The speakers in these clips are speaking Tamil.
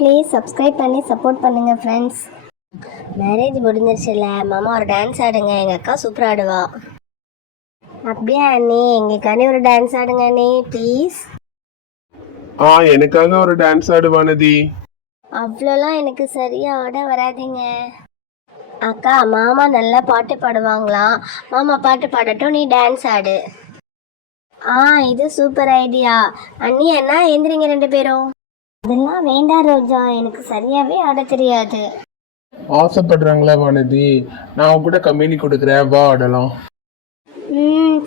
ப்ளீஸ் சப்ஸ்கிரைப் பண்ணி சப்போர்ட் பண்ணுங்க ஃப்ரெண்ட்ஸ். மேரேஜ் முடிஞ்சிருச்சுல்ல, மாமா ஒரு டான்ஸ் ஆடுங்க. எங்கள் அக்கா சூப்பராக ஆடுவா. அப்படியா அண்ணி? எங்களுக்காண்டி ஒரு டான்ஸ் ஆடுங்க அண்ணி ப்ளீஸ். எனக்காக ஒரு டான்ஸ் ஆடு வானதி. அவ்வளோலாம் எனக்கு சரியா ஆட வராதுங்க. அக்கா, மாமா நல்லா பாட்டு பாடுவாங்களாம். மாமா பாட்டு பாடட்டும், நீ டான்ஸ் ஆடு. இது சூப்பர் ஐடியா. அண்ணி அண்ணா எந்திரிங்க 2 பேரும். அதெல்லாம் வேண்டாம் ரோஜா, எனக்கு சரியாவே ஆட தெரியாது. ஆசைப்படுறாங்களா வானதி? நான் கூட கம்பெனி கொடுக்குறேன், வா ஆடலாம்.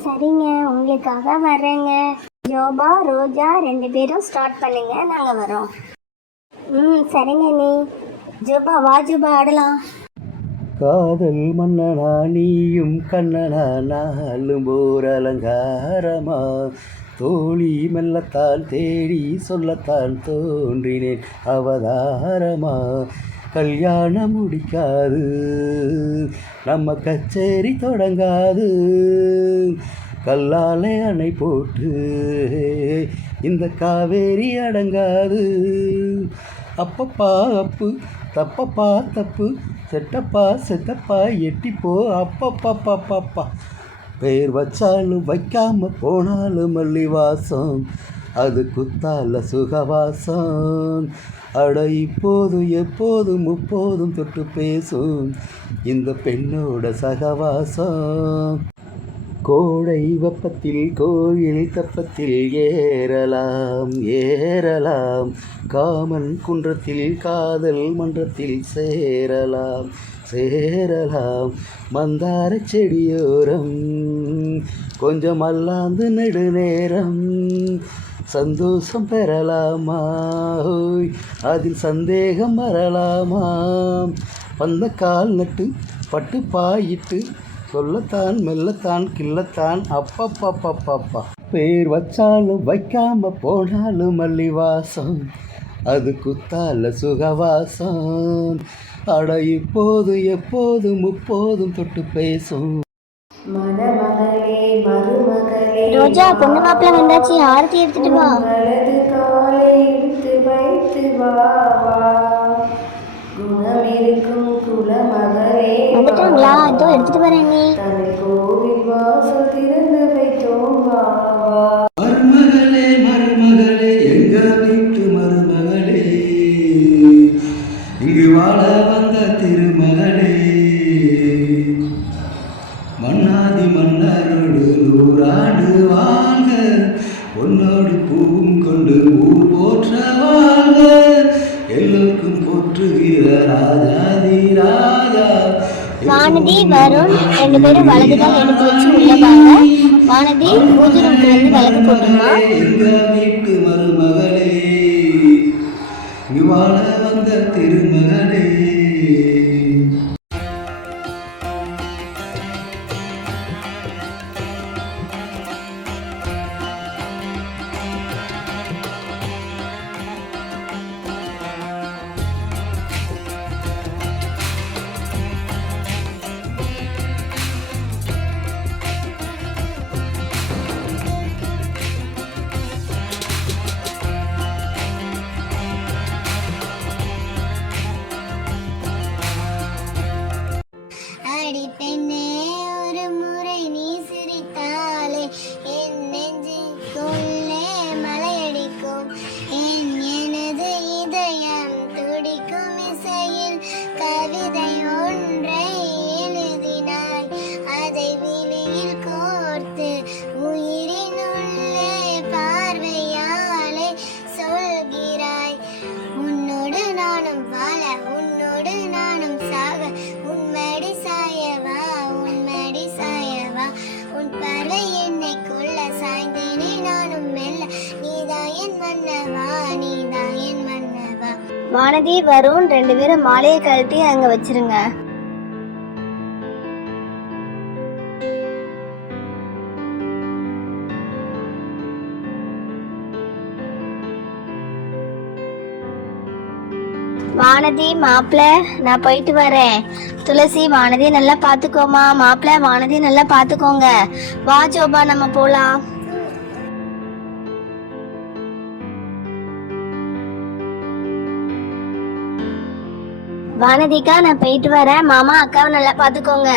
சரிங்க, உங்களுக்காக வர்றேங்க. ஜோபா ரோஜா 2 பேரும் ஸ்டார்ட் பண்ணுங்க, நாங்கள் வரோம். சரிங்க நீ. ஜோபா வா, ஜோபா ஆடலாம். காதல் மன்னனா நீயும் கண்ணனா, நாளும் ஓர் அலங்காரமா, தோழி மெல்லத்தான் தேடி சொல்லத்தான் தோன்றினேன் அவதாரமா. கல்யாணம் முடிக்காது, நம்ம கச்சேரி தொடங்காது, கல்லாலே அணை போட்டு இந்த காவேரி அடங்காது. அப்பப்பா அப்பு, தப்பப்பா தப்பு, செட்டப்பா செத்தப்பா எட்டிப்போ அப்பப்பா. பேர் வச்சாலும் வைக்காம போனாலும் மல்லி வாசம், அது குத்தால சுகவாசம். அட இப்போதும் எப்போதும் முப்போதும் தொட்டு பேசும் இந்த பெண்ணோட சகவாசம். கோடை வெப்பத்தில் கோயில் தப்பத்தில் ஏறலாம், காமன் குன்றத்தில் காதல் மன்றத்தில் சேரலாம். மந்தார செடியோரம் கொஞ்சம் அல்லாந்து நெடுநேரம் சந்தோஷம் பெறலாமா, அதில் சந்தேகம் வரலாமா. வந்த கால் நட்டு பட்டு பாயிட்டு சொல்லத்தான் மெல்லத்தான் கிள்ளத்தான் அப்பப்பா. பேர் வச்சாலும் வைக்காம போனாலும் மல்லி வாசம், அது குத்தால சுகவாசம். அட இப்போது எப்போதும் முப்போதும் தொட்டு பேசும். மணமகளே மருமகளே, ரோஜா பொண்ணு மாப்பிள்ள வந்தாச்சு, ஆரத்தி எடுத்துட்டு வா. காலை எடுத்து வைத்து வா வா, குணம் இருக்கும் குலமகளே. வந்துட்டாங்களா? இதோ எடுத்துட்டு வரேன் நீ. தன்னை கோவில் வாசல் திறந்து வைத்தோம் வா வா. மருமகளே எங்க வீட்டு மருமகளே, இங்கு வாழ வந்த திருமகளே, மன்னாதி மன்னரோடு 100 ஆண்டு வாழ்க, பொன்னோடு பூவும் கொண்டு ஊர் போற்ற வாழ்க, எல்லோருக்கும் போற்றுகிற ராஜாதி ராஜா. வானதி வருண் 2 பேரும் வலது கால் எடுத்து வச்சு உள்ள வாங்க. வானதி பூஜை ரூம்ல இருந்து விளக்கு போட்டுமா. எங்க வீட்டு மருமகளே, வாழ வந்த திருமகளே. அடி பெண்ணே, ஒரு முறை நீ சிரித்தாலே என் நெஞ்சுக்குள்ளே மலையடிக்கும், எனது இதயம் துடிக்கும் இசையில் கவிதை ஒன்றை எழுதினாய், அதை விழியில் கோர்த்து உயிரினுள்ளே பார்வையாலே சொல்கிறாய். உன்னோடு நானும் வாழ, உன்னோடு நானும் சாக, உன்மடி சாயவா, உன்மடி சாயவா, உன் பார்வை என்னை கொள்ள சாய்ந்தேனே நானும் மெல்ல, நீதான் என் மன்னவா, நீதான் என் மன்னவா. வானதி வருண் 2 பேரும் மாலையை கழட்டி அங்க வச்சிருங்க. வானதி மாப்பிள்ள, நான் போயிட்டு வரேன். துளசி வானதி நல்லா பாத்துக்கோமா. மாப்பிள்ள வானதி நல்லா பாத்துக்கோங்க. வா ஜோபா, நம்ம போலாம். வானதிக்கா நான் போயிட்டு வரேன். மாமா அக்காவை நல்லா பாத்துக்கோங்க.